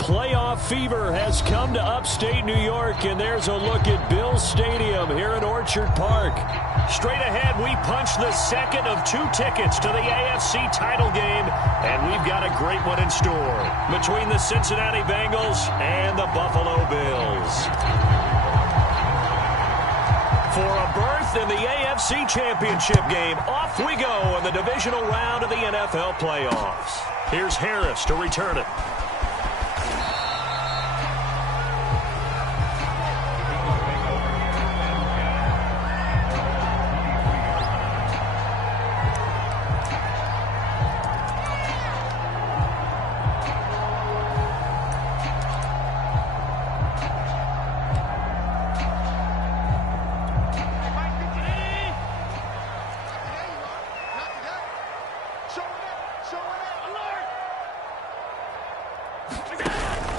Playoff fever has come to upstate New York, and there's a look at Bills Stadium here in Orchard Park. Straight ahead, we punch the second of 2 tickets to the AFC title game, and we've got a great one in store between the Cincinnati Bengals and the Buffalo Bills. For a berth in the AFC Championship game, off we go in the divisional round of the NFL playoffs. Here's Harris to return it.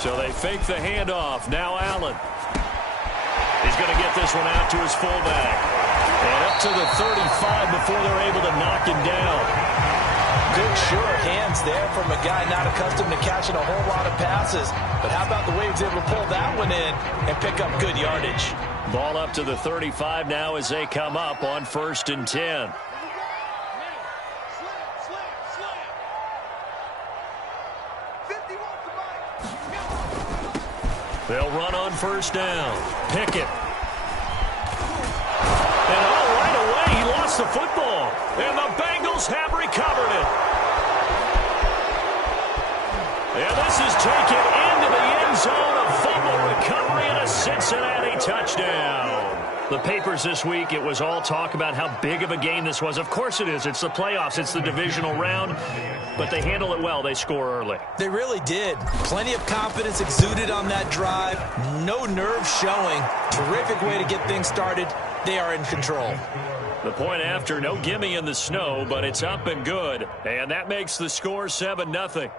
So they fake the handoff. Now Allen. He's going to get this one out to his fullback. And up to the 35 before they're able to knock him down. Good, sure hands there from a guy not accustomed to catching a whole lot of passes. But how about the way he was able to pull that one in and pick up good yardage? Ball up to the 35 now as they come up on 1st and 10. They'll run on 1st down. Pickett. And right away, he lost the football. And the Bengals have recovered it. And this is taken into the end zone. A fumble recovery and a Cincinnati touchdown. The papers this week, it was all talk about how big of a game this was. Of course it is. It's the playoffs. It's the divisional round. But they handle it well. They score early. They really did. Plenty of confidence exuded on that drive. No nerves showing. Terrific way to get things started. They are in control. The point after, no gimme in the snow, but it's up and good. And that makes the score 7-0.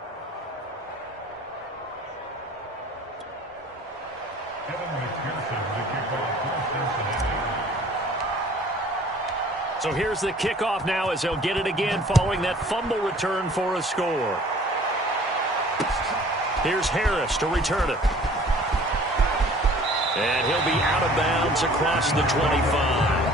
So here's the kickoff now as they'll get it again following that fumble return for a score. Here's Harris to return it. And he'll be out of bounds across the 25.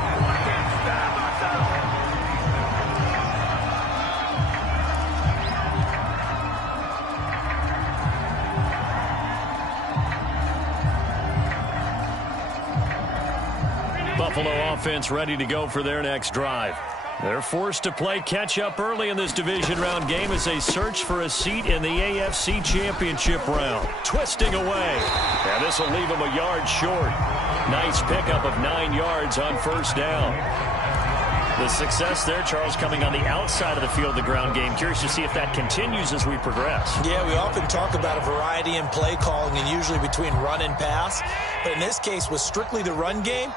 Buffalo offense ready to go for their next drive. They're forced to play catch-up early in this division round game as they search for a seat in the AFC Championship round. Twisting away. And this will leave them a yard short. Nice pickup of 9 yards on 1st down. The success there, Charles, coming on the outside of the field, the ground game. Curious to see if that continues as we progress. Yeah, we often talk about a variety in play calling and usually between run and pass. But in this case, with strictly the run game,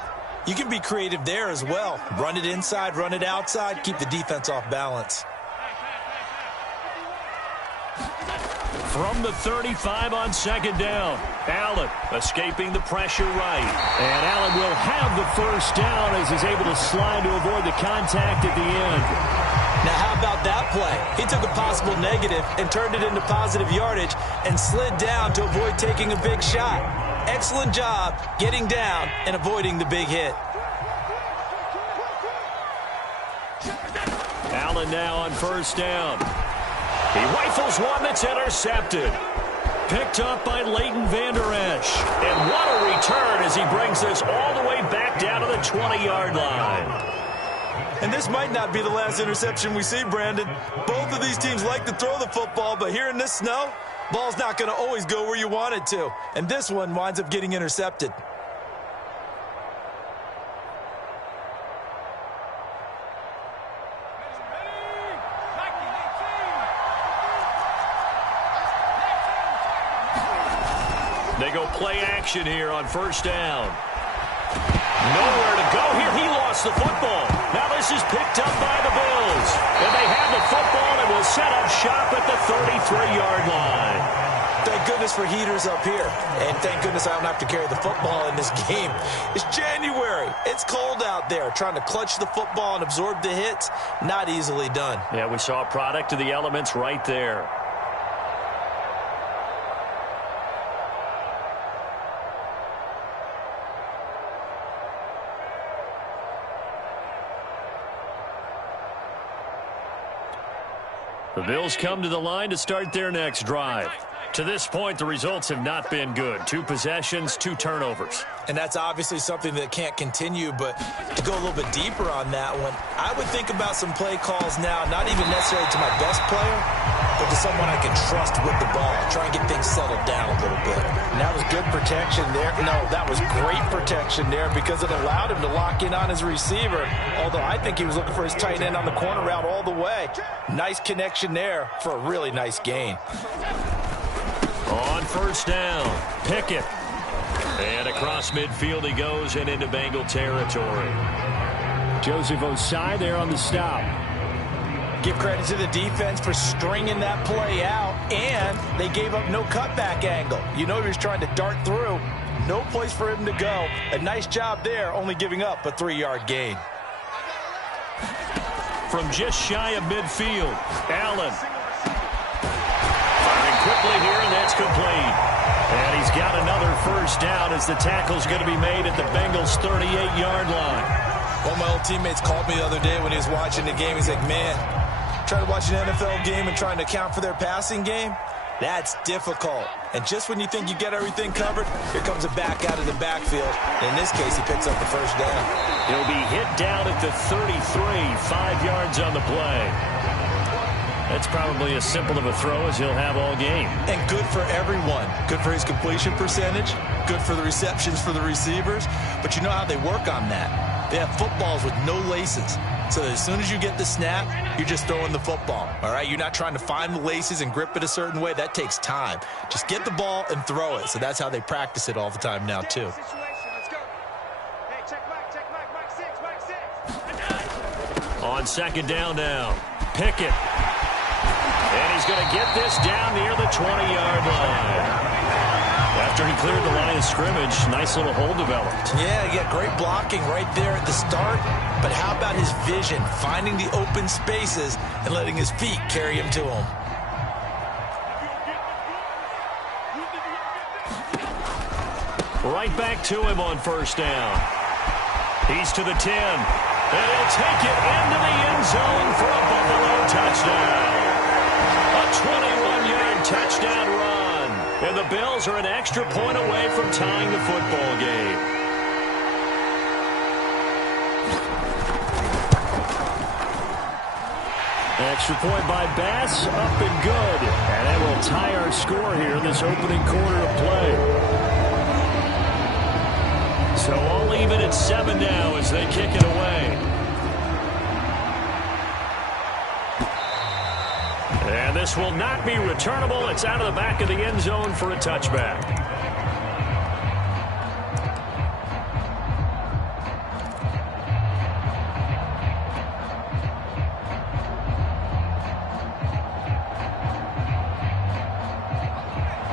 you can be creative there as well. Run it inside, run it outside, keep the defense off balance. From the 35 on 2nd down, Allen escaping the pressure right. And Allen will have the 1st down as he's able to slide to avoid the contact at the end. Now, how about that play? He took a possible negative and turned it into positive yardage and slid down to avoid taking a big shot. Excellent job getting down and avoiding the big hit. Allen now on 1st down. He rifles one that's intercepted. Picked up by Leighton Vander Esch. And what a return as he brings this all the way back down to the 20-yard line. And this might not be the last interception we see, Brandon. Both of these teams like to throw the football, but here in this snow, ball's not going to always go where you want it to. And this one winds up getting intercepted. They go play action here on 1st down. Nowhere to go here. He lost the football. Now this is picked up by the Bills. And they have the football and will set up shop at the 33-yard line. Thank goodness for heaters up here. And thank goodness I don't have to carry the football in this game. It's January. It's cold out there. Trying to clutch the football and absorb the hits, not easily done. Yeah, we saw a product of the elements right there. The Bills come to the line to start their next drive. To this point, the results have not been good. 2 possessions, 2 turnovers. And that's obviously something that can't continue, but to go a little bit deeper on that one, I would think about some play calls now, not even necessarily to my best player, but to someone I can trust with the ball. Try and get things settled down a little bit. And that was good protection there. No, that was great protection there because it allowed him to lock in on his receiver, although I think he was looking for his tight end on the corner route all the way. Nice connection there for a really nice gain. On first down, Pickett. And across midfield he goes and into Bengal territory. Joseph Osai there on the stop. Give credit to the defense for stringing that play out, and they gave up no cutback angle. You know he was trying to dart through. No place for him to go. A nice job there, only giving up a 3-yard gain. From just shy of midfield, Allen. Firing quickly here, and that's complete. And he's got another first down as the tackle's going to be made at the Bengals' 38-yard line. One of my old teammates called me the other day when he was watching the game. He's like, man, trying to watch an NFL game and trying to account for their passing game, that's difficult. And just when you think you get everything covered, here comes a back out of the backfield. In this case, he picks up the first down. He'll be hit down at the 33, 5 yards on the play. That's probably as simple of a throw as he'll have all game. And good for everyone. Good for his completion percentage. Good for the receptions for the receivers. But you know how they work on that. They have footballs with no laces. So as soon as you get the snap, you're just throwing the football. All right? You're not trying to find the laces and grip it a certain way. That takes time. Just get the ball and throw it. So that's how they practice it all the time now, too. On second down now, Pickett. And he's going to get this down near the 20-yard line. After he cleared the line of scrimmage, nice little hole developed. Yeah, great blocking right there at the start. But how about his vision, finding the open spaces and letting his feet carry him to him? Right back to him on first down. He's to the 10. And he'll take it into the end zone for a Buffalo touchdown. A 21-yard touchdown run. And the Bills are an extra point away from tying the football game. Extra point by Bass, up and good. And that will tie our score here in this opening quarter of play. So all even at 7 now as they kick it away. And this will not be returnable. It's out of the back of the end zone for a touchback.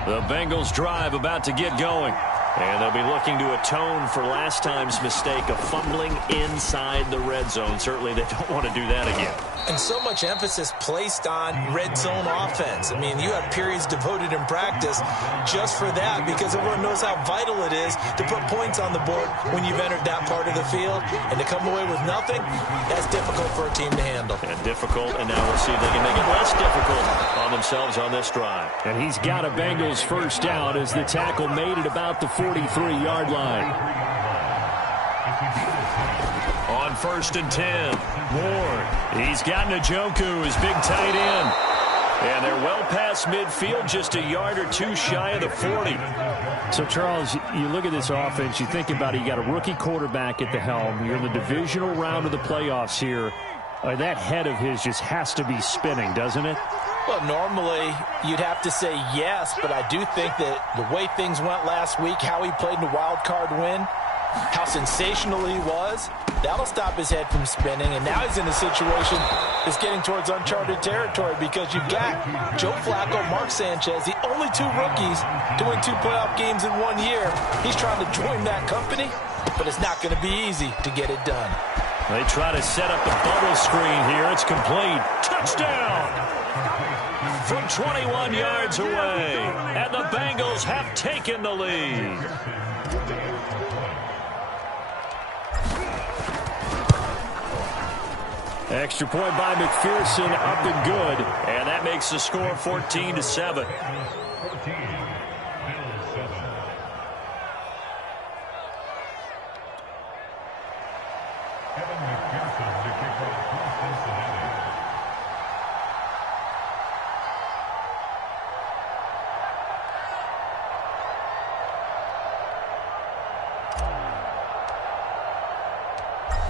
The Bengals drive about to get going. And they'll be looking to atone for last time's mistake of fumbling inside the red zone. Certainly they don't want to do that again. And so much emphasis placed on red zone offense. I mean, you have periods devoted in practice just for that because everyone knows how vital it is to put points on the board when you've entered that part of the field. And to come away with nothing, that's difficult for a team to handle. And difficult, and now we'll see if they can make it less difficult on themselves on this drive. And he's got a Bengals first down as the tackle made at about the 43-yard line. On first and 10, Ward. He's got Njoku, his big tight end. And they're well past midfield, just a yard or two shy of the 40. So, Charles, you look at this offense, you think about it, you got a rookie quarterback at the helm. You're in the divisional round of the playoffs here. That head of his just has to be spinning, doesn't it? Well, normally you'd have to say yes, but I do think that the way things went last week, how he played in the wild card win, how sensational he was, that'll stop his head from spinning. And now he's in a situation that's getting towards uncharted territory because you've got Joe Flacco, Mark Sanchez, the only 2 rookies to win 2 playoff games in 1 year. He's trying to join that company, but it's not going to be easy to get it done. They try to set up the bubble screen here. It's complete. Touchdown! From 21 yards away. And the Bengals have taken the lead. Extra point by McPherson, up and good. And that makes the score 14-7.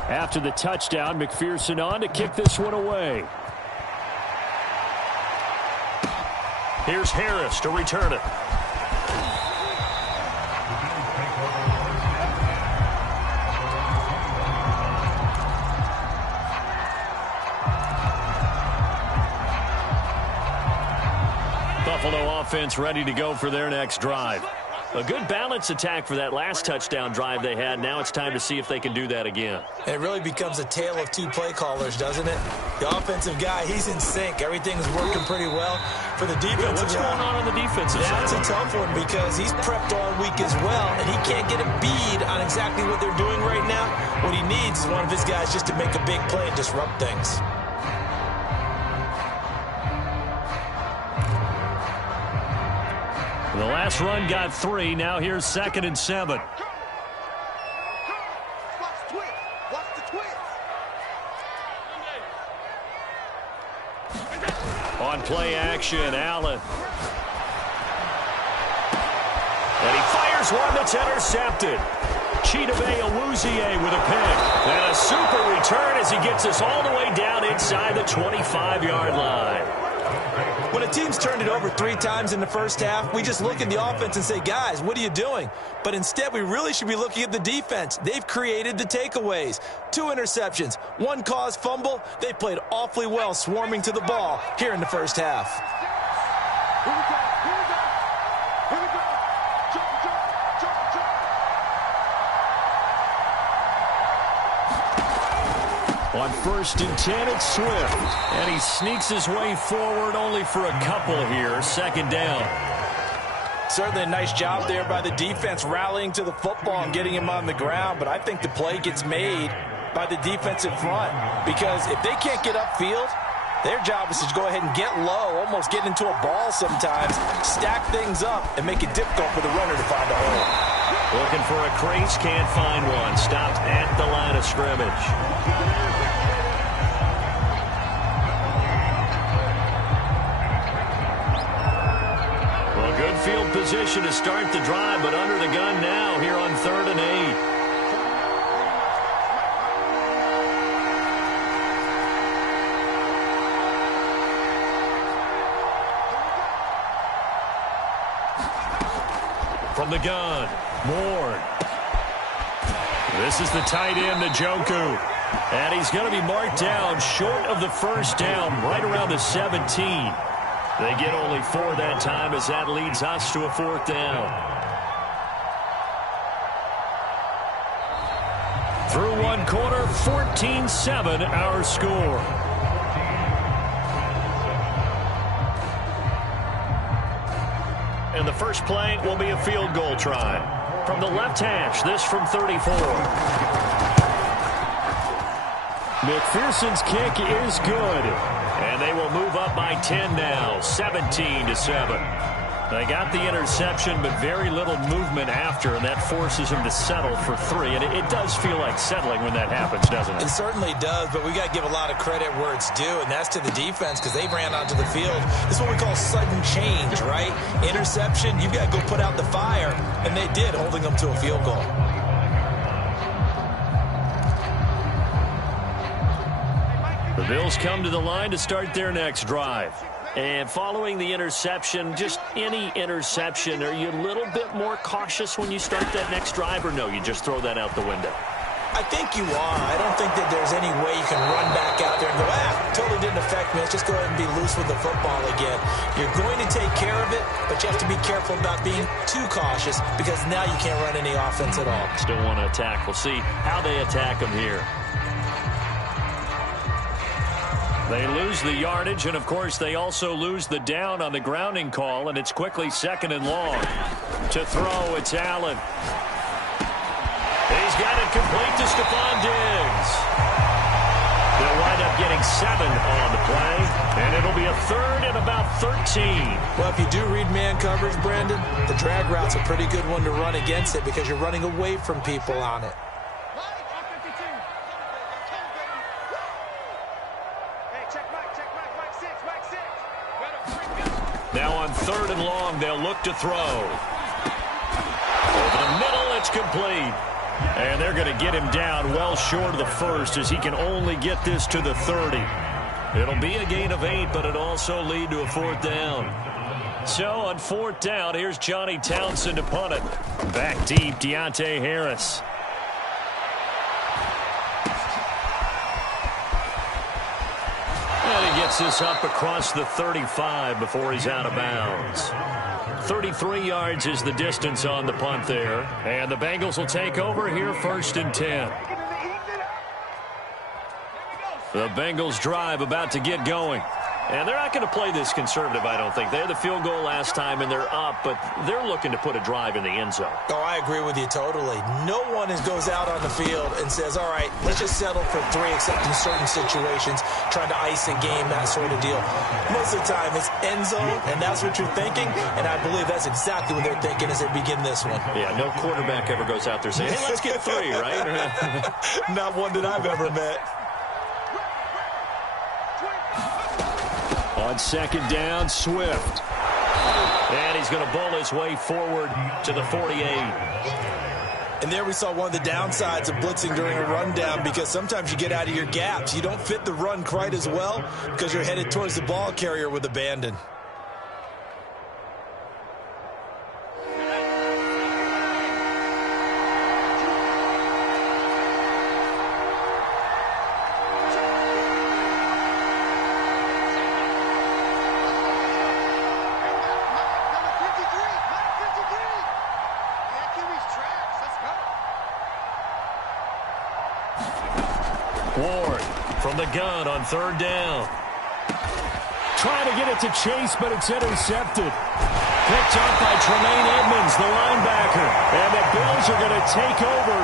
After the touchdown, McPherson on to kick this one away. Here's Harris to return it. Buffalo offense ready to go for their next drive. A good balance attack for that last touchdown drive they had. Now it's time to see if they can do that again. It really becomes a tale of two play callers, doesn't it? The offensive guy, he's in sync. Everything's working pretty well. For the defensive what's going on the defensive side? That's a tough one because he's prepped all week as well, and he can't get a bead on exactly what they're doing right now. What he needs is one of his guys just to make a big play and disrupt things. The last run got 3. Now here's 2nd and 7. On play action, Allen. And he fires one that's intercepted. Chidobe Awuzie with a pick. And a super return as he gets us all the way down inside the 25-yard line. When a team's turned it over 3 times in the first half, we just look at the offense and say, guys, what are you doing? But instead, we really should be looking at the defense. They've created the takeaways. 2 interceptions, 1 caused fumble. They played awfully well swarming to the ball here in the first half. Here we go. On 1st and 10, it's Swift. And he sneaks his way forward only for a couple here. 2nd down. Certainly a nice job there by the defense rallying to the football and getting him on the ground. But I think the play gets made by the defensive front. Because if they can't get upfield, their job is to go ahead and get low, almost get into a ball sometimes, stack things up, and make it difficult for the runner to find a hole. Looking for a crease, can't find one. Stopped at the line of scrimmage. Good field position to start the drive, but under the gun now here on 3rd and 8. From the gun, Moore. This is the tight end, Njoku. And he's going to be marked down short of the first down, right around the 17. They get only 4 that time as that leads us to a 4th down. Through 1 quarter, 14-7 our score. And the first play will be a field goal try. From the left hash, this from 34. McPherson's kick is good. And they will move up by 10 now, 17-7. They got the interception, but very little movement after, and that forces them to settle for 3. And it does feel like settling when that happens, doesn't it? It certainly does, but we got to give a lot of credit where it's due, and that's to the defense because they ran onto the field. This is what we call sudden change, right? Interception, you've got to go put out the fire, and they did, holding them to a field goal. The Bills come to the line to start their next drive. And following the interception, just any interception, are you a little bit more cautious when you start that next drive, or no, you just throw that out the window? I think you are. I don't think that there's any way you can run back out there and go, totally didn't affect me. Let's just go ahead and be loose with the football again. You're going to take care of it, but you have to be careful about being too cautious because now you can't run any offense at all. Still want to attack. We'll see how they attack them here. They lose the yardage, and, of course, they also lose the down on the grounding call, and it's quickly 2nd and long. To throw, it's Allen. He's got it complete to Stephon Diggs. They'll wind up getting 7 on the play, and it'll be a third and about 13. Well, if you do read man coverage, Brandon, the drag route's a pretty good one to run against it because you're running away from people on it. Now on 3rd and long, they'll look to throw. Over the middle, it's complete. And they're going to get him down well short of the first as he can only get this to the 30. It'll be a gain of 8, but it'll also lead to a 4th down. So on 4th down, here's Johnny Townsend to punt it. Back deep, Deontay Harris. And he gets this up across the 35 before he's out of bounds. 33 yards is the distance on the punt there. And the Bengals will take over here 1st and 10. The Bengals drive about to get going. And they're not going to play this conservative, I don't think. They had the field goal last time, and they're up, but they're looking to put a drive in the end zone. Oh, I agree with you totally. No one goes out on the field and says, all right, let's just settle for 3, except in certain situations, trying to ice a game, that sort of deal. Most of the time, it's end zone, and that's what you're thinking, and I believe that's exactly what they're thinking as they begin this one. Yeah, no quarterback ever goes out there saying, hey, let's get 3, right? Not one that I've ever met. On 2nd down, Swift. And he's going to bowl his way forward to the 48. And there we saw one of the downsides of blitzing during a rundown because sometimes you get out of your gaps. You don't fit the run quite as well because you're headed towards the ball carrier with abandon. Ward from the gun on 3rd down. Trying to get it to Chase, but it's intercepted. Picked up by Tremaine Edmonds, the linebacker. And the Bills are going to take over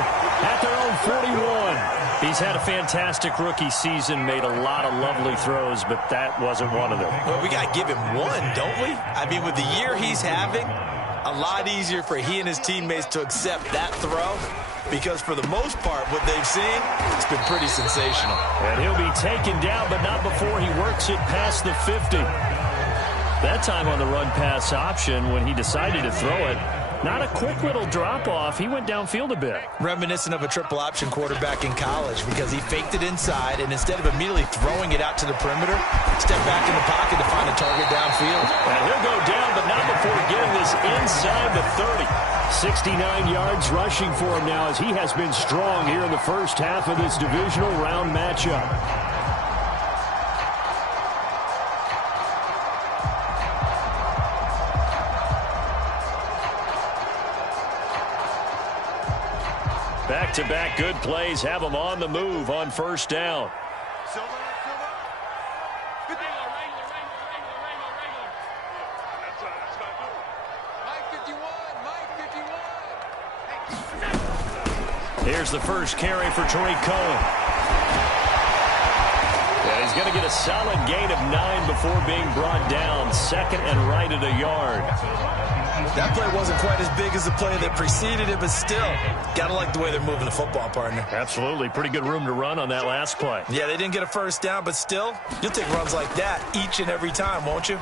at their own 41. He's had a fantastic rookie season, made a lot of lovely throws, but that wasn't one of them. Well, we got to give him one, don't we? I mean, with the year he's having, a lot easier for he and his teammates to accept that throw. Because for the most part, what they've seen, it's been pretty sensational. And he'll be taken down, but not before he works it past the 50. That time on the run-pass option when he decided to throw it, not a quick little drop-off. He went downfield a bit. Reminiscent of a triple option quarterback in college because he faked it inside, and instead of immediately throwing it out to the perimeter, step back in the pocket to find a target downfield. And he'll go down, but not before getting this inside the 30. 69 yards rushing for him now as he has been strong here in the first half of this divisional round matchup. Back-to-back good plays have him on the move on 1st down. Here's the first carry for Tariq Cohen. And he's going to get a solid gain of 9 before being brought down. 2nd and right at a yard. That play wasn't quite as big as the play that preceded it, but still, got to like the way they're moving the football, partner. Absolutely. Pretty good room to run on that last play. Yeah, they didn't get a 1st down, but still, you'll take runs like that each and every time, won't you?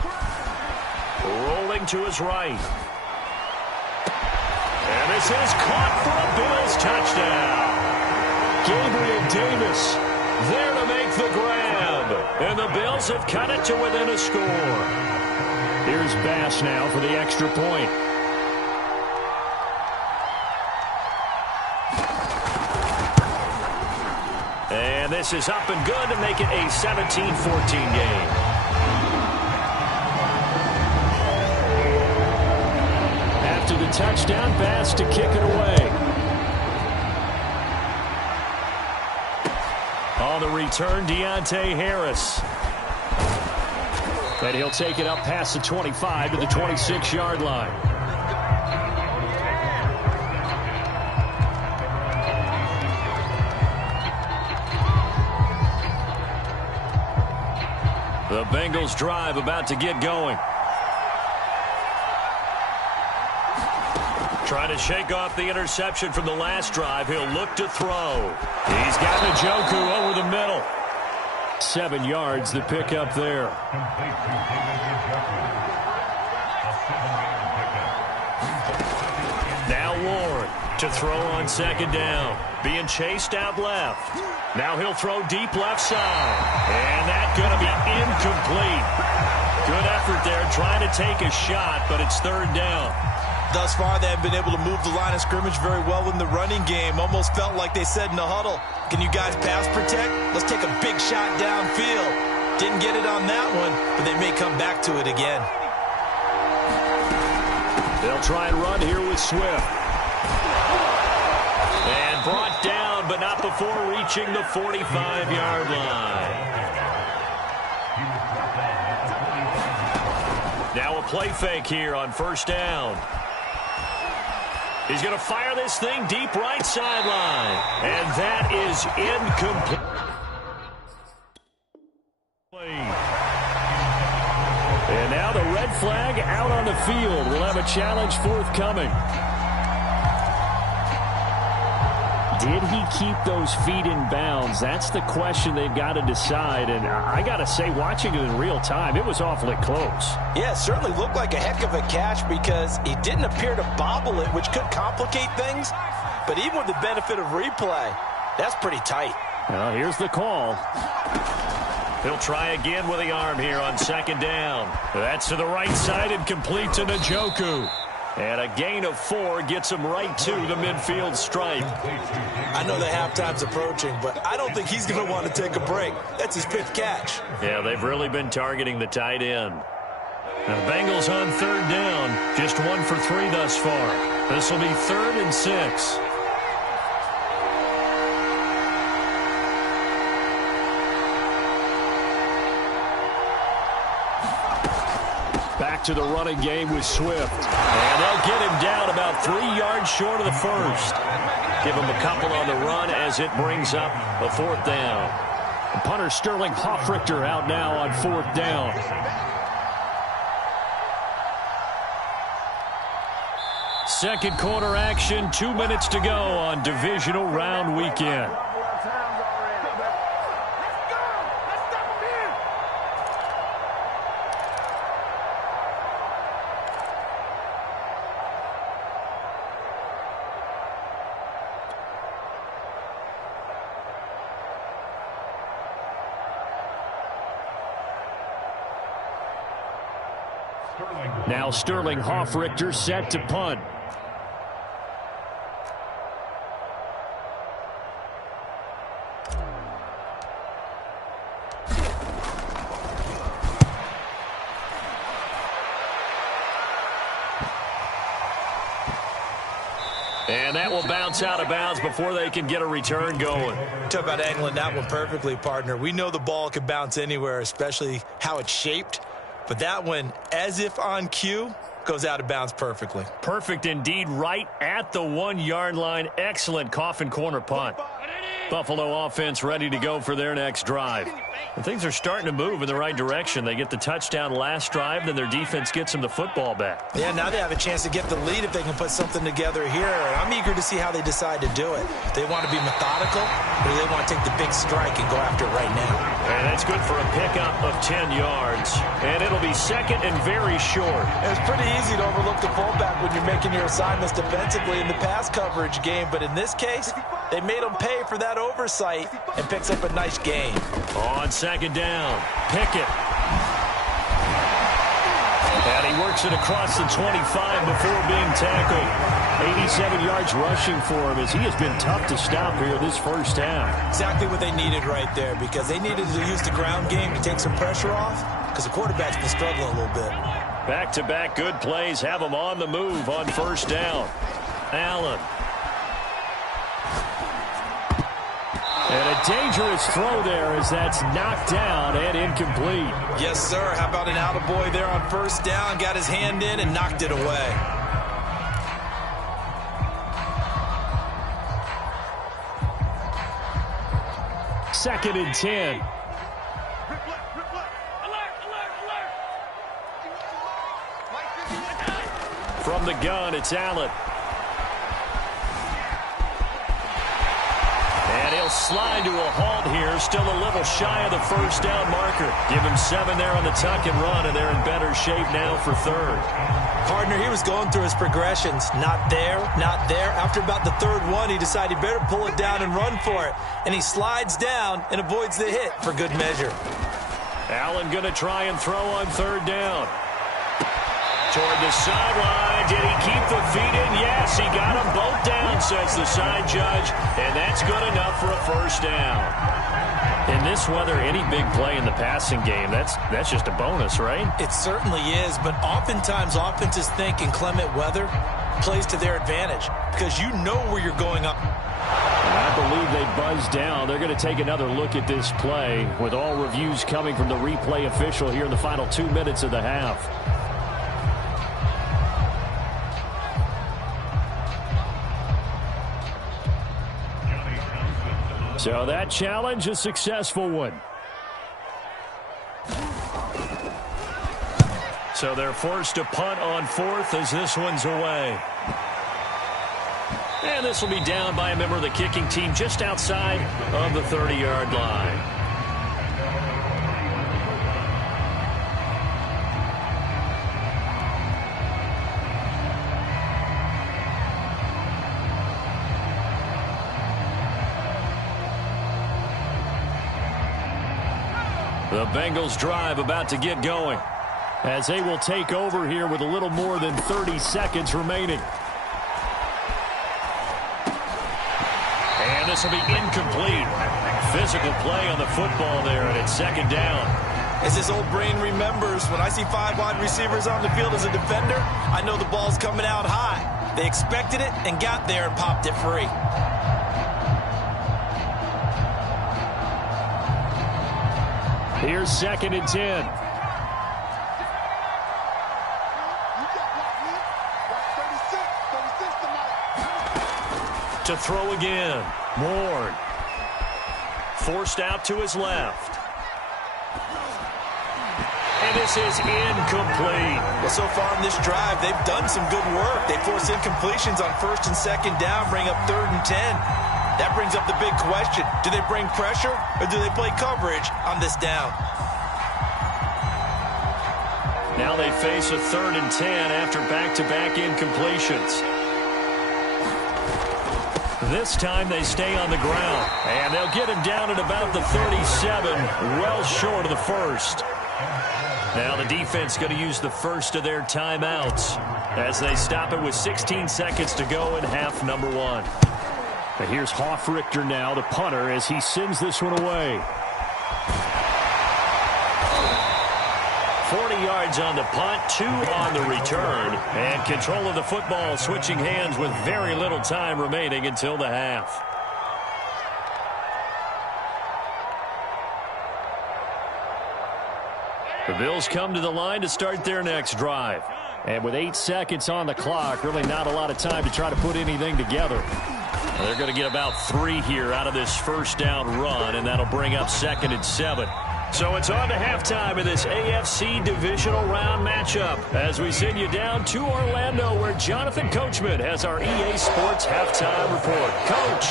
Rolling to his right. And this is caught for a Bills touchdown. Gabriel Davis there to make the grab. And the Bills have cut it to within a score. Here's Bass now for the extra point. And this is up and good to make it a 17-14 game. After the touchdown, Bass to kick it away. On the return, Deontay Harris. And he'll take it up past the 25 to the 26-yard line. The Bengals drive about to get going. Trying to shake off the interception from the last drive. He'll look to throw. He's got Njoku over the middle. 7 yards to pick up there. Now Ward to throw on second down. Being chased out left. Now he'll throw deep left side. And that's going to be incomplete. Good effort there trying to take a shot, but it's third down. Thus far, they have been able to move the line of scrimmage very well in the running game. Almost felt like they said in the huddle, can you guys pass protect? Let's take a big shot downfield. Didn't get it on that one, but they may come back to it again. They'll try and run here with Swift. And brought down, but not before reaching the 45-yard line. Now a play fake here on first down. He's going to fire this thing deep right sideline. And that is incomplete. And now the red flag out on the field. We'll have a challenge forthcoming. Did he keep those feet in bounds? That's the question they've got to decide. And I got to say, watching it in real time, it was awfully close. Yeah, it certainly looked like a heck of a catch because he didn't appear to bobble it, which could complicate things. But even with the benefit of replay, that's pretty tight. Well, here's the call. He'll try again with the arm here on second down. That's to the right side and complete to Njoku. And a gain of 4 gets him right to the midfield stripe. I know the halftime's approaching, but I don't think he's going to want to take a break. That's his 5th catch. Yeah, they've really been targeting the tight end. Now, Bengals on third down, just 1 for 3 thus far. This will be 3rd and 6. Back to the running game with Swift. And they'll get him down about 3 yards short of the first. Give him a couple on the run as it brings up a 4th down. And punter Sterling Hoffrichter out now on 4th down. Second quarter action, 2 minutes to go on divisional round weekend. Now Sterling Hoffrichter set to punt. And that will bounce out of bounds before they can get a return going. Talk about angling that one perfectly, partner. We know the ball can bounce anywhere, especially how it's shaped. But that one, as if on cue, goes out of bounds perfectly. Perfect indeed, right at the 1-yard line. Excellent coffin corner punt. Buffalo offense ready to go for their next drive. And things are starting to move in the right direction. They get the touchdown last drive, then their defense gets them the football back. Yeah, now they have a chance to get the lead if they can put something together here. I'm eager to see how they decide to do it. They want to be methodical, or do they want to take the big strike and go after it right now? And that's good for a pickup of 10 yards. And it'll be second and very short. It's pretty easy to overlook the fullback when you're making your assignments defensively in the pass coverage game. But in this case, they made him pay for that oversight and picks up a nice gain. On second down, Pickett. And he works it across the 25 before being tackled. 87 yards rushing for him as he has been tough to stop here this first half. Exactly what they needed right there, because they needed to use the ground game to take some pressure off, because the quarterback's been struggling a little bit. Back-to-back good plays have them on the move on first down. Allen. And a dangerous throw there as that's knocked down and incomplete. Yes, sir. How about an attaboy there on first down? Got his hand in and knocked it away. Second and 10. From the gun, it's Allen. And he'll slide to a halt here. Still a little shy of the first down marker. Give him 7 there on the tuck and run, and they're in better shape now for third. Partner, he was going through his progressions. Not there, not there. After about the third one, he decided he better pull it down and run for it. And he slides down and avoids the hit for good measure. Allen going to try and throw on third down. Toward the sideline. Did he keep the feet in? Yes, he got them both down, says the side judge. And that's good enough for a first down. In this weather, any big play in the passing game, that's just a bonus, right? It certainly is, but oftentimes offenses think inclement weather plays to their advantage because you know where you're going up. And I believe they buzzed down. They're going to take another look at this play with all reviews coming from the replay official here in the final 2 minutes of the half. So that challenge, a successful one. So they're forced to punt on fourth as this one's away. And this will be down by a member of the kicking team just outside of the 30-yard line. The Bengals drive about to get going as they will take over here with a little more than 30 seconds remaining. And this will be incomplete. Physical play on the football there, and it's second down. As his old brain remembers, when I see 5 wide receivers on the field as a defender, I know the ball's coming out high. They expected it and got there and popped it free. Here's 2nd and 10. To throw again. Ward. Forced out to his left. And this is incomplete. Well, so far in this drive, they've done some good work. They force incompletions on 1st and 2nd down, bring up 3rd and 10. That brings up the big question. Do they bring pressure or do they play coverage on this down? Now they face a 3rd and 10 after back-to-back incompletions. This time they stay on the ground. And they'll get him down at about the 37, well short of the first. Now the defense going to use the first of their timeouts as they stop it with 16 seconds to go in half number 1. And here's Hofrichter now, the punter, as he sends this one away. 40 yards on the punt, 2 on the return. And control of the football switching hands with very little time remaining until the half. The Bills come to the line to start their next drive. And with 8 seconds on the clock, really not a lot of time to try to put anything together. They're going to get about 3 here out of this first down run, and that'll bring up 2nd and 7. So it's on to halftime of this AFC divisional round matchup as we send you down to Orlando where Jonathan Coachman has our EA Sports halftime report. Coach,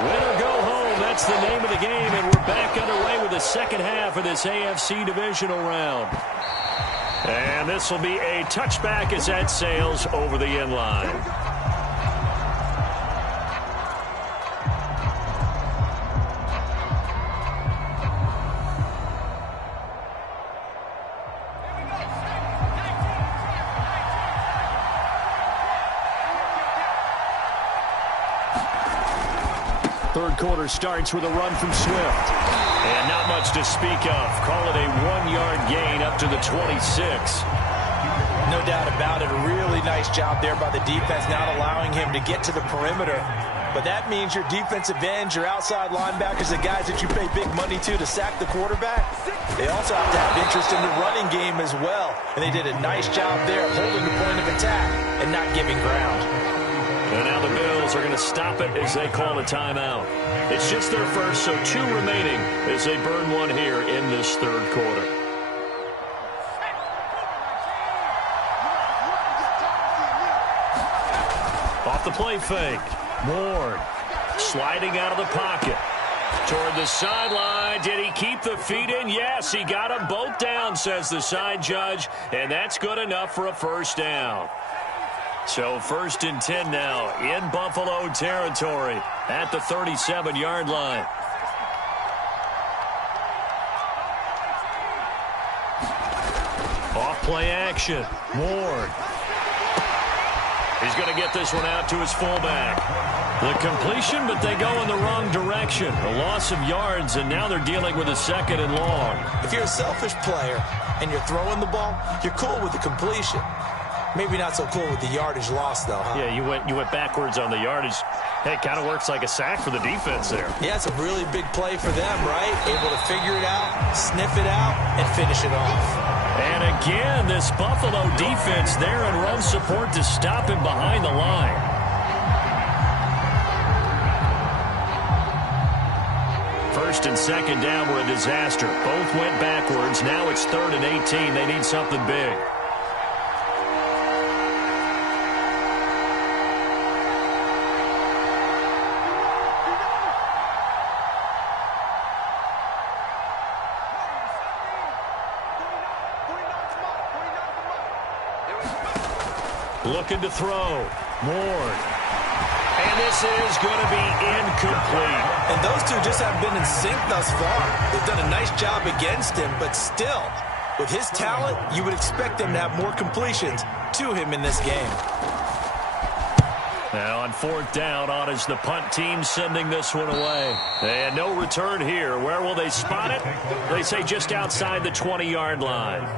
win or go home, that's the name of the game, and we're back underway with the second half of this AFC divisional round. And this will be a touchback as that sails over the end line. Third quarter starts with a run from Swift. And not much to speak of. Call it a 1-yard gain up to the 26. No doubt about it. A really nice job there by the defense, not allowing him to get to the perimeter. But that means your defensive ends, your outside linebackers, the guys that you pay big money to sack the quarterback, they also have to have interest in the running game as well. And they did a nice job there holding the point of attack and not giving ground. And now the Bills are going to stop it as they call a timeout. It's just their first, so 2 remaining as they burn one here in this third quarter. the play fake. Ward sliding out of the pocket. Toward the sideline. Did he keep the feet in? Yes, he got them both down, says the side judge. And that's good enough for a first down. So 1st and 10 now in Buffalo territory at the 37-yard line. Off play action. Ward. He's going to get this one out to his fullback. The completion, but they go in the wrong direction. A loss of yards, and now they're dealing with a 2nd and long. If you're a selfish player and you're throwing the ball, you're cool with the completion. Maybe not so cool with the yardage loss, though, huh? Yeah, you went backwards on the yardage. Hey, it kind of works like a sack for the defense there. Yeah, it's a really big play for them, right? Able to figure it out, sniff it out, and finish it off. And again, this Buffalo defense there in run support to stop him behind the line. First and 2nd down were a disaster. Both went backwards. Now it's 3rd and 18. They need something big. Looking to throw. Ward. And this is going to be incomplete. And those two just haven't been in sync thus far. They've done a nice job against him, but still, with his talent, you would expect them to have more completions to him in this game. Now on 4th down, on is the punt team sending this one away. And no return here. Where will they spot it? They say just outside the 20-yard line.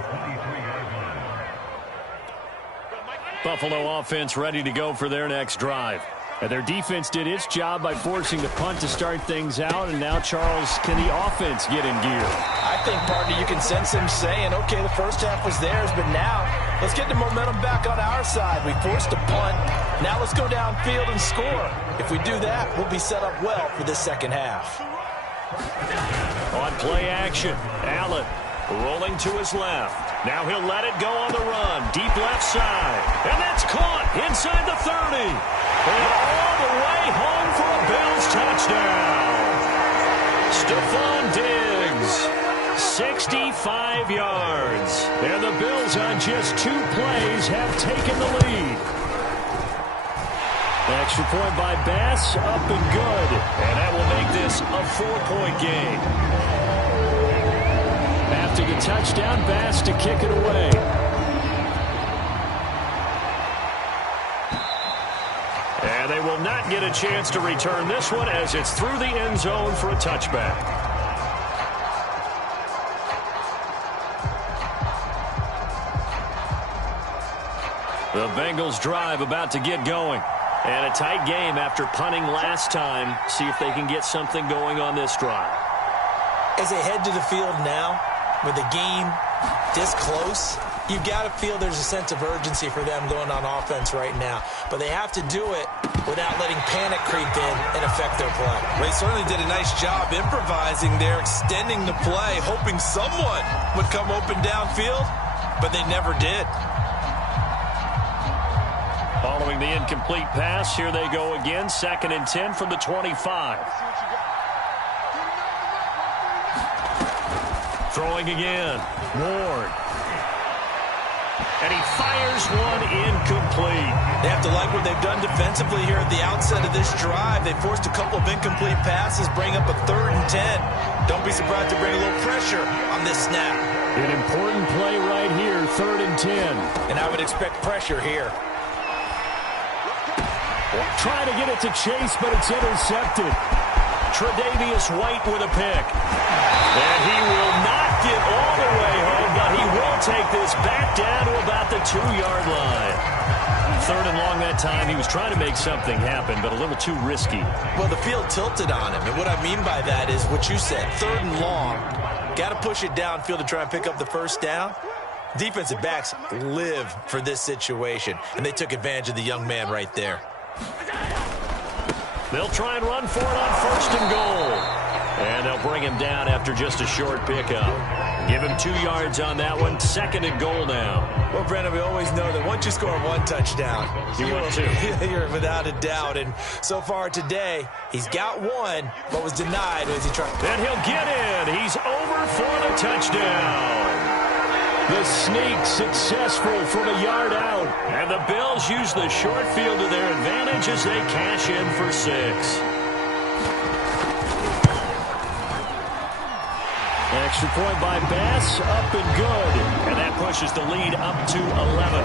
Buffalo offense ready to go for their next drive. And their defense did its job by forcing the punt to start things out. And now, Charles, can the offense get in gear? I think, partner, you can sense him saying, okay, the first half was theirs, but now let's get the momentum back on our side. We forced a punt. Now let's go downfield and score. If we do that, we'll be set up well for this second half. On play action, Allen rolling to his left. Now he'll let it go on the run. Deep left side. And that's caught inside the 30. And all the way home for a Bills touchdown. Stephon Diggs, 65 yards. And the Bills on just 2 plays have taken the lead. Extra point by Bass, up and good. And that will make this a 4-point game. After the touchdown, Bass to kick it away. And they will not get a chance to return this one as it's through the end zone for a touchback. The Bengals drive about to get going. And a tight game after punting last time. See if they can get something going on this drive. As they head to the field now, with the game this close, you've got to feel there's a sense of urgency for them going on offense right now. But they have to do it without letting panic creep in and affect their play. They certainly did a nice job improvising there, extending the play, hoping someone would come open downfield, but they never did. Following the incomplete pass, here they go again. 2nd and 10 from the 25. Throwing again. Ward. And he fires one incomplete. They have to like what they've done defensively here at the outset of this drive. They forced a couple of incomplete passes, bring up a 3rd and 10. Don't be surprised to bring a little pressure on this snap. An important play right here, 3rd and 10. And I would expect pressure here. Trying to get it to Chase, but it's intercepted. Tre'Davious White with a pick. And he will not get all the way home, but he will take this back down to about the 2-yard line. 3rd and long that time. He was trying to make something happen, but a little too risky. Well, the field tilted on him, and what I mean by that is what you said. 3rd and long. Got to push it downfield to try and pick up the first down. Defensive backs live for this situation, and they took advantage of the young man right there. They'll try and run for it on 1st and goal. And they'll bring him down after just a short pickup. Give him 2 yards on that one. 2nd and goal now. Well, Brandon, we always know that once you score 1 touchdown, you're without a doubt. And so far today, he's got 1, but was denied as he tried. And he'll get in. He's over for the touchdown. The sneak successful from a yard out. And the Bills use the short field to their advantage as they cash in for 6. Extra point by Bass, up and good. And that pushes the lead up to 11.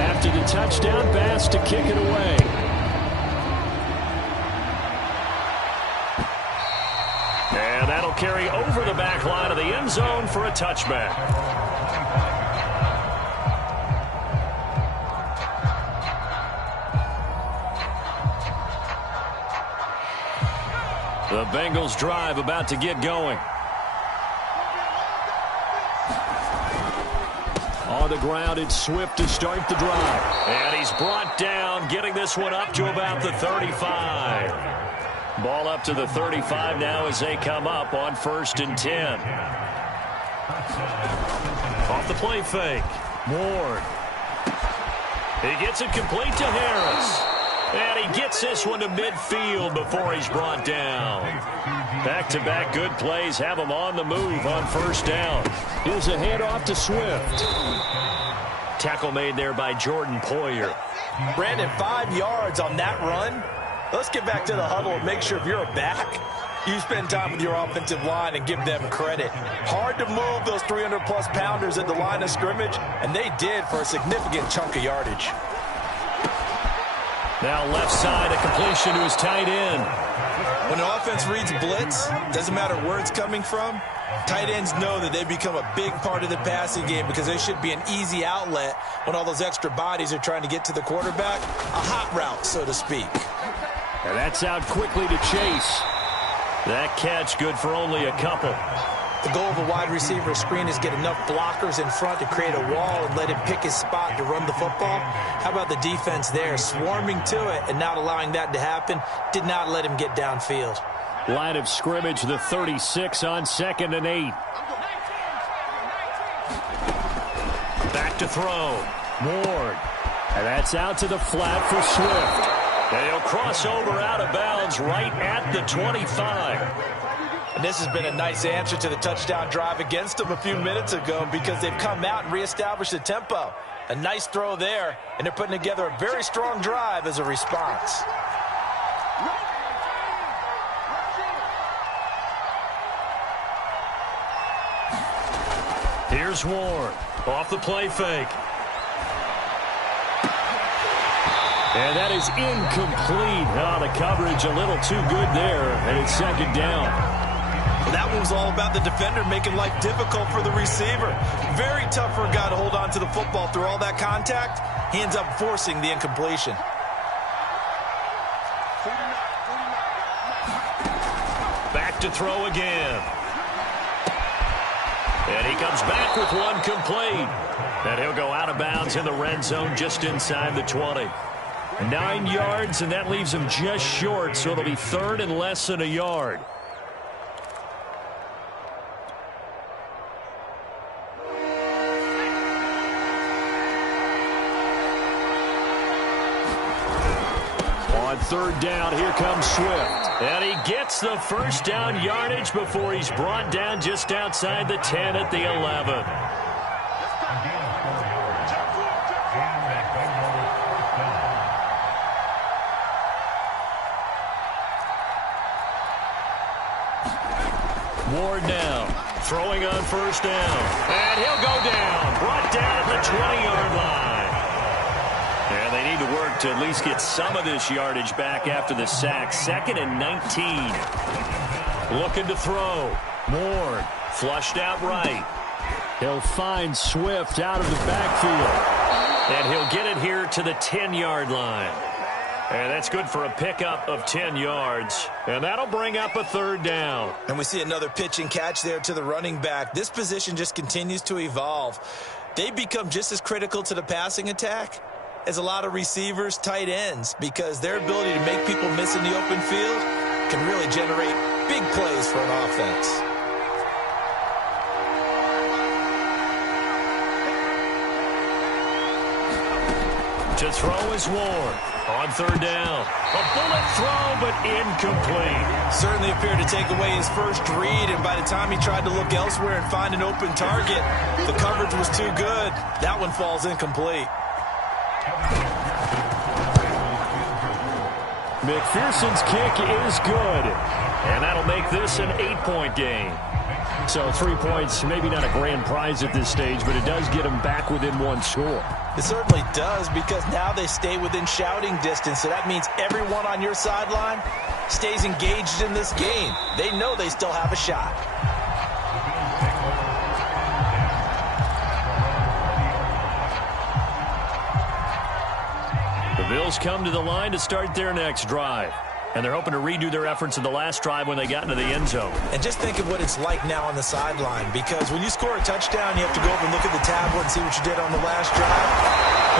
After the touchdown, Bass to kick it away. And that'll carry over the back line of the end zone for a touchback. The Bengals drive about to get going. On the ground, it's Swift to start the drive. And he's brought down, getting this one up to about the 35. Ball up to the 35 now as they come up on 1st and 10. Off the play fake. Ward. He gets it complete to Harris. And he gets this one to midfield before he's brought down. Back-to-back good plays have him on the move on 1st down. Here's a handoff to Swift. Tackle made there by Jordan Poyer. Brandon, 5 yards on that run. Let's get back to the huddle and make sure if you're a back, you spend time with your offensive line and give them credit. Hard to move those 300-plus pounders at the line of scrimmage, and they did for a significant chunk of yardage. Now left side, a completion to his tight end. When an offense reads blitz, doesn't matter where it's coming from, tight ends know that they become a big part of the passing game because they should be an easy outlet when all those extra bodies are trying to get to the quarterback. A hot route, so to speak. And that's out quickly to Chase. That catch good for only a couple. The goal of a wide receiver screen is get enough blockers in front to create a wall and let him pick his spot to run the football. How about the defense there, swarming to it and not allowing that to happen? Did not let him get downfield. Line of scrimmage, the 36 on 2nd and 8. Back to throw. Ward. And that's out to the flat for Swift. And he'll cross over out of bounds right at the 25. And this has been a nice answer to the touchdown drive against them a few minutes ago because they've come out and reestablished the tempo. A nice throw there, and they're putting together a very strong drive as a response. Here's Ward. Off the play fake. And that is incomplete. Oh, the coverage a little too good there, and it's 2nd down. That one was all about the defender making life difficult for the receiver. Very tough for a guy to hold on to the football through all that contact. He ends up forcing the incompletion. Back to throw again. And he comes back with one complete. And he'll go out of bounds in the red zone just inside the 20. 9 yards, and that leaves him just short, so it'll be 3rd and less than a yard. On 3rd down, here comes Swift. And he gets the 1st down yardage before he's brought down just outside the 10 at the 11. Ward now, throwing on 1st down. And he'll go down, brought down at the 20-yard line. And they need to work to at least get some of this yardage back after the sack. 2nd and 19. Looking to throw. Ward flushed out right. He'll find Swift out of the backfield. And he'll get it here to the 10-yard line. And that's good for a pickup of 10 yards. And that'll bring up a 3rd down. And we see another pitch and catch there to the running back. This position just continues to evolve. They become just as critical to the passing attack as a lot of receivers, tight ends, because their ability to make people miss in the open field can really generate big plays for an offense. To throw is Ward. On third down. A bullet throw, but incomplete. Certainly appeared to take away his first read, and by the time he tried to look elsewhere and find an open target, the coverage was too good. That one falls incomplete. McPherson's kick is good. And that'll make this an 8-point game. So 3 points, maybe not a grand prize at this stage, but it does get them back within one score. It certainly does, because now they stay within shouting distance. So that means everyone on your sideline stays engaged in this game. They know they still have a shot. The Bills come to the line to start their next drive. And they're hoping to redo their efforts in the last drive when they got into the end zone. And just think of what it's like now on the sideline, because when you score a touchdown, you have to go over and look at the tablet and see what you did on the last drive.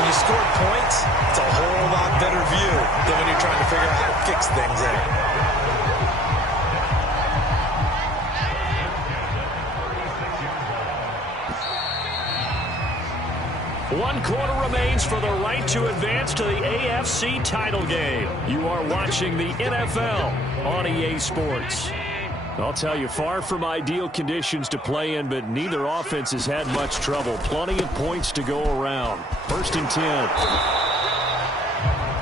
When you score points, it's a whole lot better view than when you're trying to figure out how to fix things there. One quarter remains for the right to advance to the AFC title game. You are watching the NFL on EA Sports. I'll tell you, far from ideal conditions to play in, but neither offense has had much trouble. Plenty of points to go around. 1st and 10.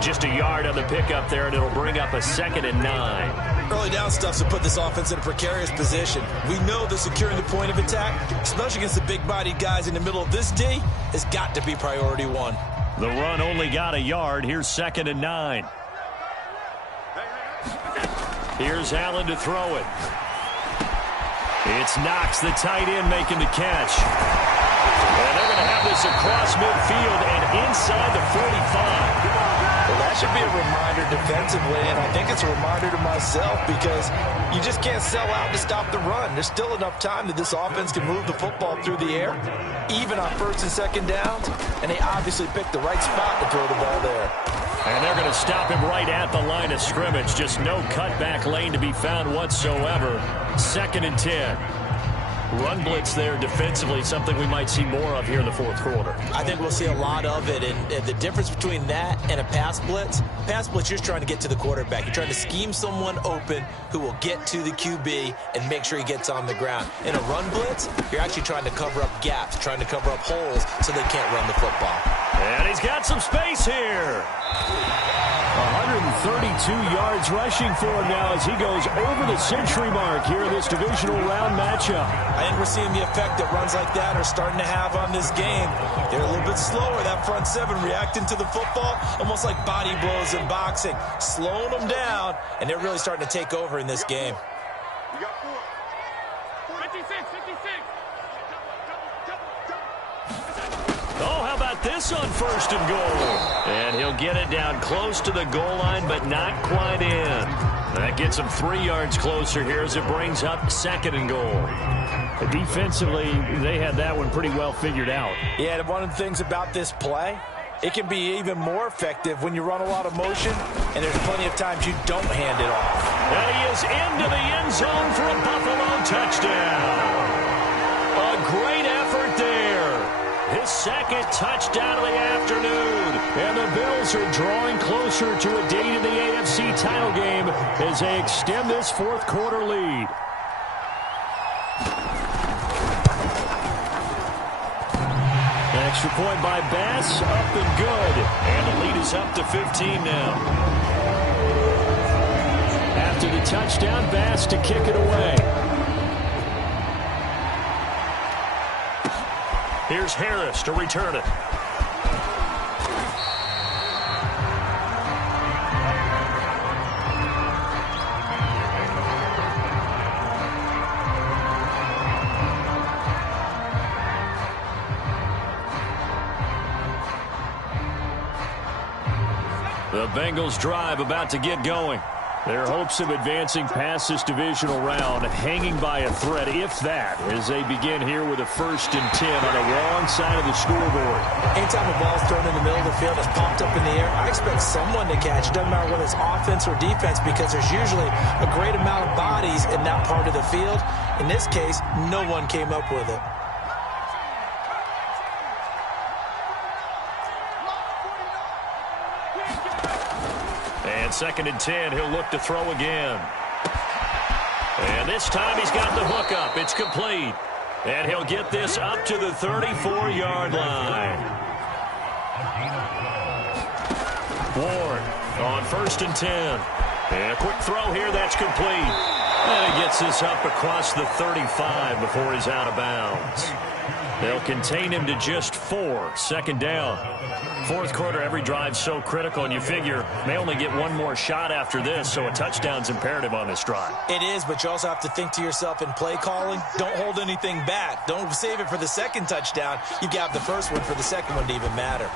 Just a yard on the pickup there, and it'll bring up a 2nd and 9. Early down stuff to put this offense in a precarious position. We know that securing the point of attack, especially against the big-bodied guys in the middle of this D, has got to be priority one. The run only got a yard. Here's 2nd and 9. Here's Allen to throw it. It's Knox, the tight end, making the catch. And they're going to have this across midfield and inside the 45. Well, that should be a reminder defensively, and I think it's a reminder to myself, because you just can't sell out to stop the run. There's still enough time that this offense can move the football through the air, even on 1st and 2nd downs, and they obviously picked the right spot to throw the ball there. And they're going to stop him right at the line of scrimmage. Just no cutback lane to be found whatsoever. 2nd and 10. Run blitz there defensively, something we might see more of here in the 4th quarter. I think we'll see a lot of it, and the difference between that and a pass blitz, you're just trying to get to the quarterback. You're trying to scheme someone open who will get to the QB and make sure he gets on the ground. In a run blitz, you're actually trying to cover up gaps, trying to cover up holes so they can't run the football. And he's got some space here. 132 yards rushing for him now as he goes over the century mark here in this divisional round matchup. I think we're seeing the effect that runs like that are starting to have on this game. They're a little bit slower, that front seven, reacting to the football, almost like body blows in boxing, slowing them down, and they're really starting to take over in this game. You got 4. 56. Oh, how about this on 1st and goal? And he'll get it down close to the goal line, but not quite in. That gets him 3 yards closer here as it brings up 2nd and goal. Defensively, they had that one pretty well figured out. Yeah, and one of the things about this play, it can be even more effective when you run a lot of motion, and there's plenty of times you don't hand it off. And he is into the end zone for a Buffalo touchdown. A great effort there. His 2nd touchdown of the afternoon. And the Bills are drawing closer to a date in the AFC title game as they extend this 4th quarter lead. An extra point by Bass, up and good. And the lead is up to 15 now. After the touchdown, Bass to kick it away. Here's Harris to return it. The Bengals drive about to get going. Their hopes of advancing past this divisional round hanging by a thread, if that, as they begin here with a 1st and 10 on the wrong side of the scoreboard. Anytime a ball's thrown in the middle of the field, it's popped up in the air, I expect someone to catch. It doesn't matter whether it's offense or defense, because there's usually a great amount of bodies in that part of the field. In this case, no one came up with it. And 2nd and 10, he'll look to throw again. And this time he's got the hook up. It's complete. And he'll get this up to the 34-yard line. Ward on 1st and 10. And a quick throw here, that's complete. And he gets this up across the 35 before he's out of bounds. They'll contain him to just 4, 2nd down. 4th quarter, every drive's so critical, and you figure may only get one more shot after this, so a touchdown's imperative on this drive. It is, but you also have to think to yourself in play calling, don't hold anything back. Don't save it for the 2nd touchdown. You got the 1st one for the 2nd one to even matter.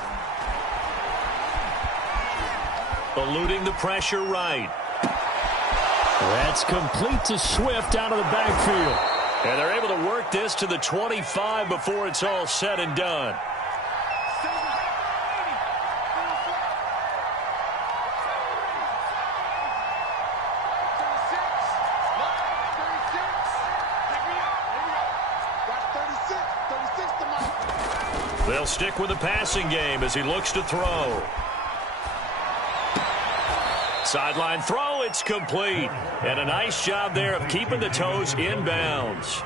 Eluding the pressure right. That's complete to Swift out of the backfield. And they're able to work this to the 25 before it's all said and done. They'll stick with the passing game as he looks to throw. Sideline throw, it's complete. And a nice job there of keeping the toes in bounds.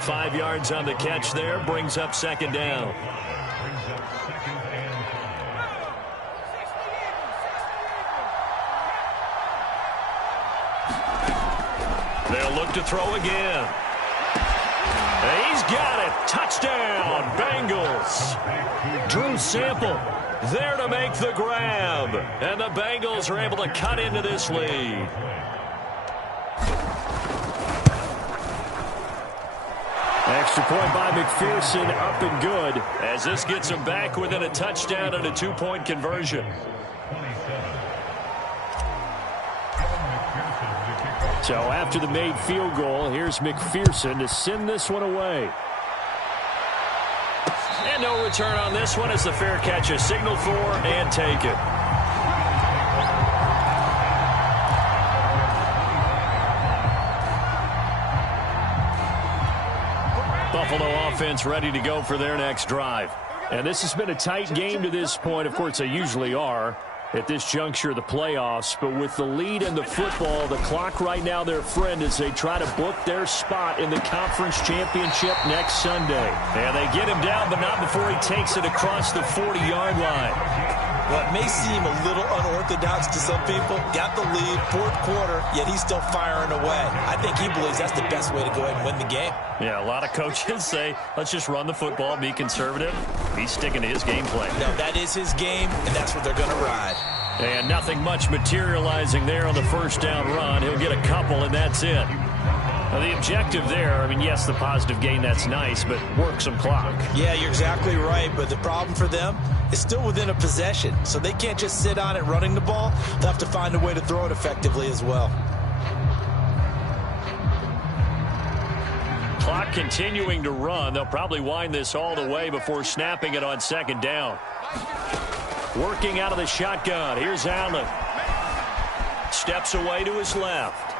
5 yards on the catch there, brings up 2nd down. They'll look to throw again. And he's got it. Touchdown, Bengals. Drew Sample there to make the grab. And the Bengals are able to cut into this lead. Extra point by McPherson, up and good. As this gets them back within a touchdown and a 2-point conversion. So after the made field goal, here's McPherson to send this one away. And no return on this one as the fair catch is signaled for and taken. Buffalo offense ready to go for their next drive. And this has been a tight game to this point. Of course, they usually are at this juncture of the playoffs. But with the lead and the football, the clock right now their friend as they try to book their spot in the conference championship next Sunday. And they get him down, but not before he takes it across the 40-yard line. Well, it may seem a little unorthodox to some people. Got the lead, 4th quarter, yet he's still firing away. I think he believes that's the best way to go ahead and win the game. Yeah, a lot of coaches say, let's just run the football, be conservative. He's sticking to his game plan. No, that is his game, and that's what they're going to ride. And nothing much materializing there on the 1st down run. He'll get a couple, and that's it. Now, the objective there, I mean, yes, the positive gain, that's nice, but work some clock. Yeah, you're exactly right, but the problem for them is still within a possession, so they can't just sit on it running the ball. They'll have to find a way to throw it effectively as well. Clock continuing to run. They'll probably wind this all the way before snapping it on 2nd down. Working out of the shotgun. Here's Allen. Steps away to his left.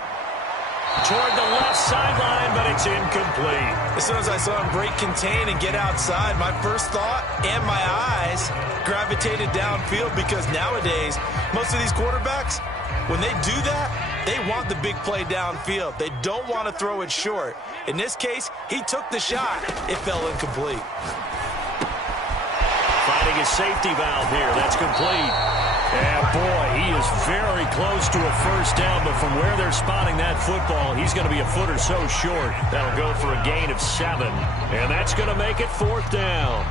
Toward the left sideline, but it's incomplete. As soon as I saw him break contain and get outside, my first thought and my eyes gravitated downfield because nowadays, most of these quarterbacks, when they do that, they want the big play downfield. They don't want to throw it short. In this case, he took the shot. It fell incomplete. Finding his safety valve here. That's complete. And, boy, he is very close to a 1st down, but from where they're spotting that football, he's going to be a foot or so short. That'll go for a gain of 7, and that's going to make it 4th down.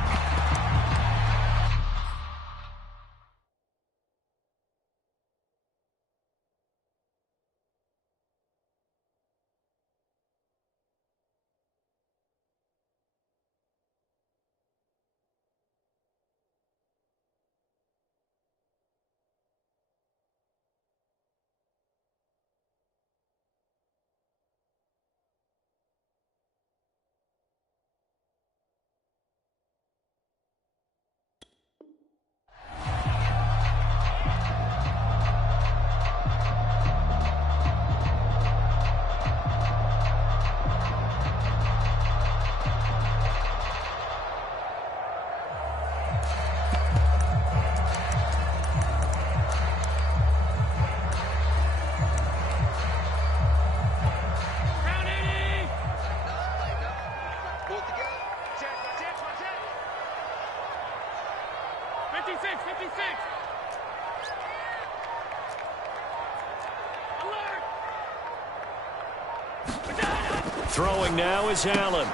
Throwing now is Allen.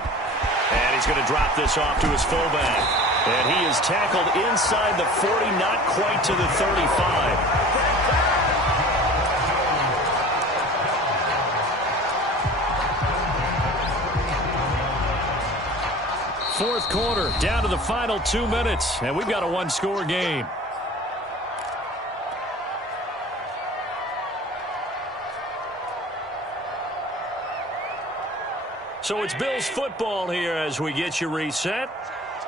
And he's going to drop this off to his fullback. And he is tackled inside the 40, not quite to the 35. Fourth quarter, down to the final 2 minutes, and we've got a one-score game. So it's Bills football here as we get you reset.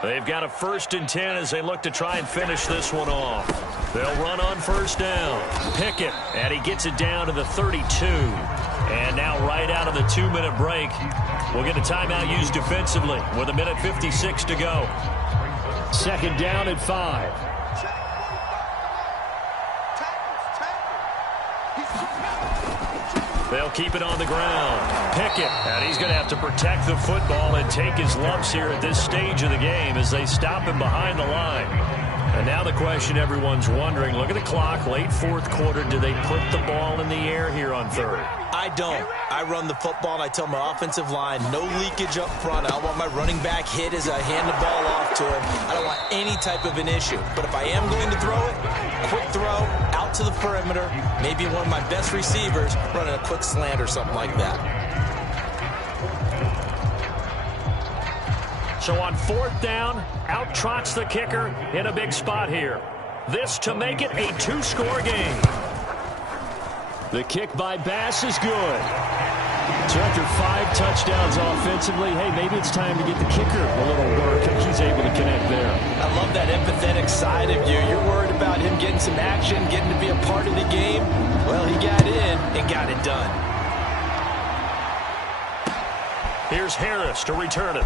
They've got a 1st and 10 as they look to try and finish this one off. They'll run on 1st down. Pickett, and he gets it down to the 32. And now right out of the 2-minute break, we'll get a timeout used defensively with 1:56 to go. 2nd down and 5. They'll keep it on the ground. Pickett, and he's going to have to protect the football and take his lumps here at this stage of the game as they stop him behind the line. And now the question everyone's wondering, look at the clock, late 4th quarter, do they put the ball in the air here on 3rd? I don't. I run the football, and I tell my offensive line, no leakage up front. I don't want my running back hit as I hand the ball off to him. I don't want any type of an issue. But if I am going to throw it, quick throw, out to the perimeter, maybe one of my best receivers running a quick slant or something like that. So on 4th down, out trots the kicker in a big spot here. This to make it a 2-score game. The kick by Bass is good. So after 5 touchdowns offensively, hey, maybe it's time to get the kicker a little work, and he's able to connect there. I love that empathetic side of you. You're worried about him getting some action, getting to be a part of the game. Well, he got in and got it done. Here's Harris to return it.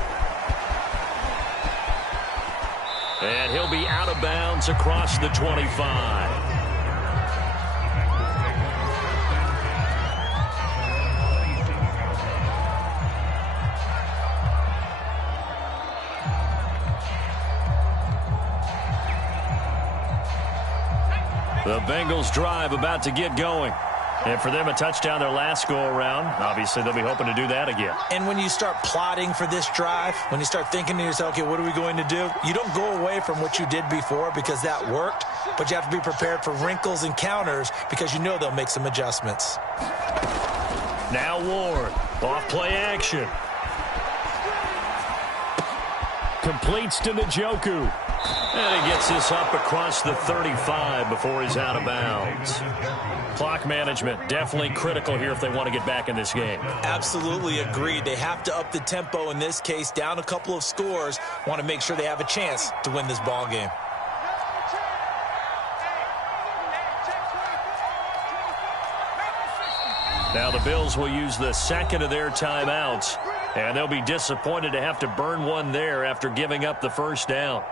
And he'll be out of bounds across the 25. The Bengals drive about to get going. And for them, a touchdown their last go-around. Obviously, they'll be hoping to do that again. And when you start plotting for this drive, when you start thinking to yourself, okay, what are we going to do? You don't go away from what you did before because that worked, but you have to be prepared for wrinkles and counters because you know they'll make some adjustments. Now Ward, off play action. Completes to Njoku. And he gets this up across the 35 before he's out of bounds. Clock management definitely critical here if they want to get back in this game. Absolutely agreed. They have to up the tempo in this case, down a couple of scores. Want to make sure they have a chance to win this ball game. Now the Bills will use the 2nd of their timeouts, and they'll be disappointed to have to burn one there after giving up the 1st down.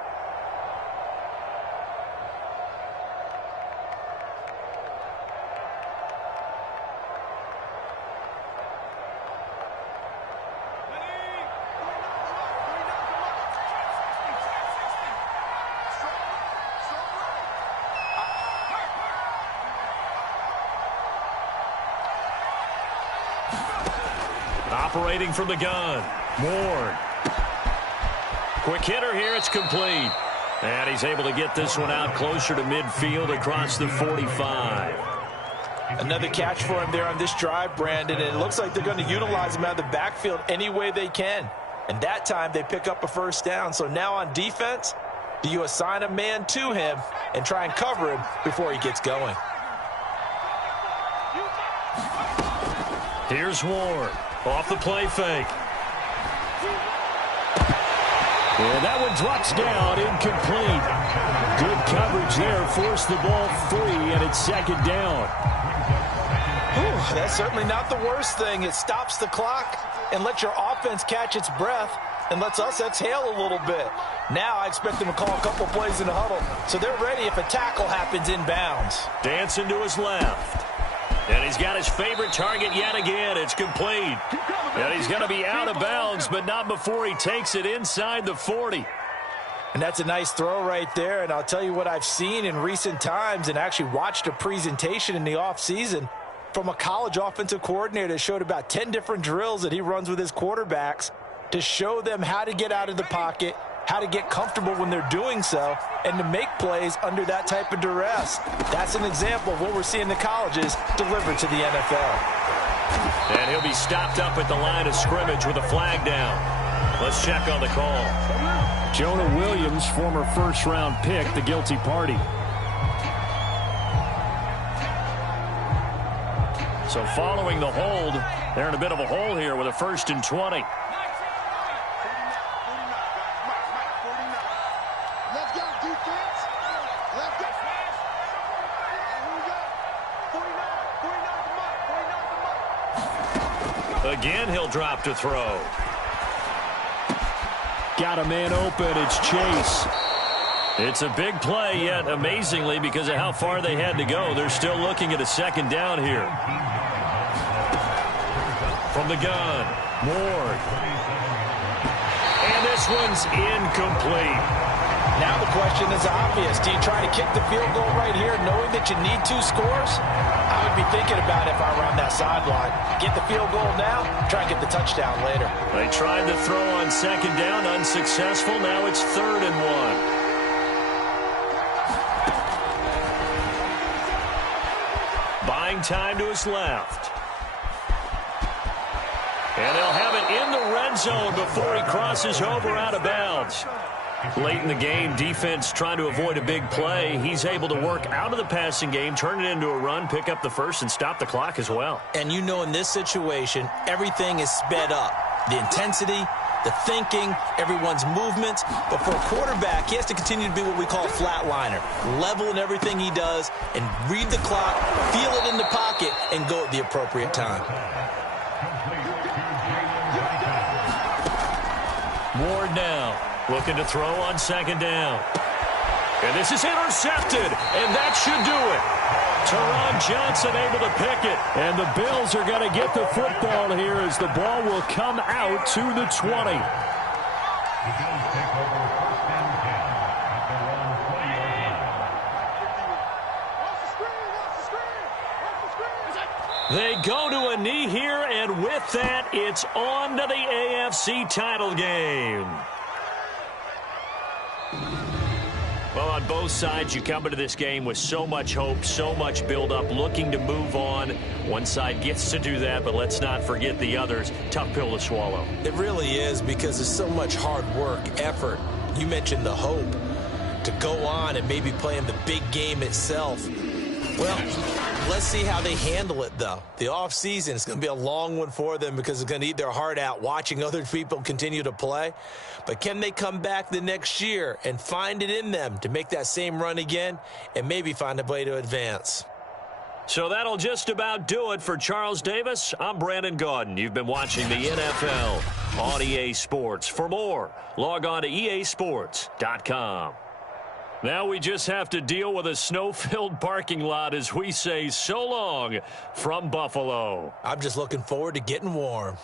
Operating from the gun, Ward. Quick hitter here, it's complete. And he's able to get this one out closer to midfield across the 45. Another catch for him there on this drive, Brandon, and it looks like they're going to utilize him out of the backfield any way they can. And that time they pick up a 1st down. So now on defense, do you assign a man to him and try and cover him before he gets going? Here's Ward. Off the play fake. And that one drops down, incomplete. Good coverage there, forced the ball free, and it's 2nd down. Whew, that's certainly not the worst thing. It stops the clock and lets your offense catch its breath and lets us exhale a little bit. Now I expect them to call a couple plays in the huddle, so they're ready if a tackle happens inbounds. Dancing to his left. And he's got his favorite target yet again. It's complete. And he's going to be out of bounds, but not before he takes it inside the 40. And that's a nice throw right there. And I'll tell you what I've seen in recent times and actually watched a presentation in the offseason. from a college offensive coordinator that showed about 10 different drills that he runs with his quarterbacks to show them how to get out of the pocket, how to get comfortable when they're doing so, and to make plays under that type of duress. That's an example of what we're seeing the colleges deliver to the NFL. And he'll be stopped up at the line of scrimmage with a flag down. Let's check on the call. Jonah Williams, former first-round pick, the guilty party. So following the hold, they're in a bit of a hole here with a 1st and 20. Again, he'll drop to throw. Got a man open. It's Chase. It's a big play, yet amazingly, because of how far they had to go, they're still looking at a 2nd down here. From the gun, Ward. And this one's incomplete. Now the question is obvious. Do you try to kick the field goal right here knowing that you need 2 scores? I would be thinking about it if I were on that sideline. Get the field goal now, try and get the touchdown later. They tried to throw on 2nd down, unsuccessful. Now it's 3rd and 1. Buying time to his left. And they'll have it in the red zone before he crosses over out of bounds. Late in the game, defense trying to avoid a big play. He's able to work out of the passing game, turn it into a run, pick up the first, and stop the clock as well. And you know, in this situation, everything is sped up. The intensity, the thinking, everyone's movements. But for a quarterback, he has to continue to be what we call a flatliner. Level in everything he does and read the clock, feel it in the pocket, and go at the appropriate time. Ward now. Looking to throw on 2nd down. And this is intercepted, and that should do it. Teron Johnson able to pick it. And the Bills are going to get the football here as the ball will come out to the 20. They go to a knee here, and with that, it's on to the AFC title game. Well, on both sides, you come into this game with so much hope, so much build-up, looking to move on. One side gets to do that, but let's not forget the others. Tough pill to swallow. It really is, because there's so much hard work, effort. You mentioned the hope to go on and maybe play in the big game itself. Well, let's see how they handle it, though. The offseason is going to be a long one for them because it's going to eat their heart out watching other people continue to play. But can they come back the next year and find it in them to make that same run again and maybe find a way to advance? So that'll just about do it for Charles Davis. I'm Brandon Gaudin. You've been watching the NFL on EA Sports. For more, log on to easports.com. Now we just have to deal with a snow-filled parking lot as we say so long from Buffalo. I'm just looking forward to getting warm.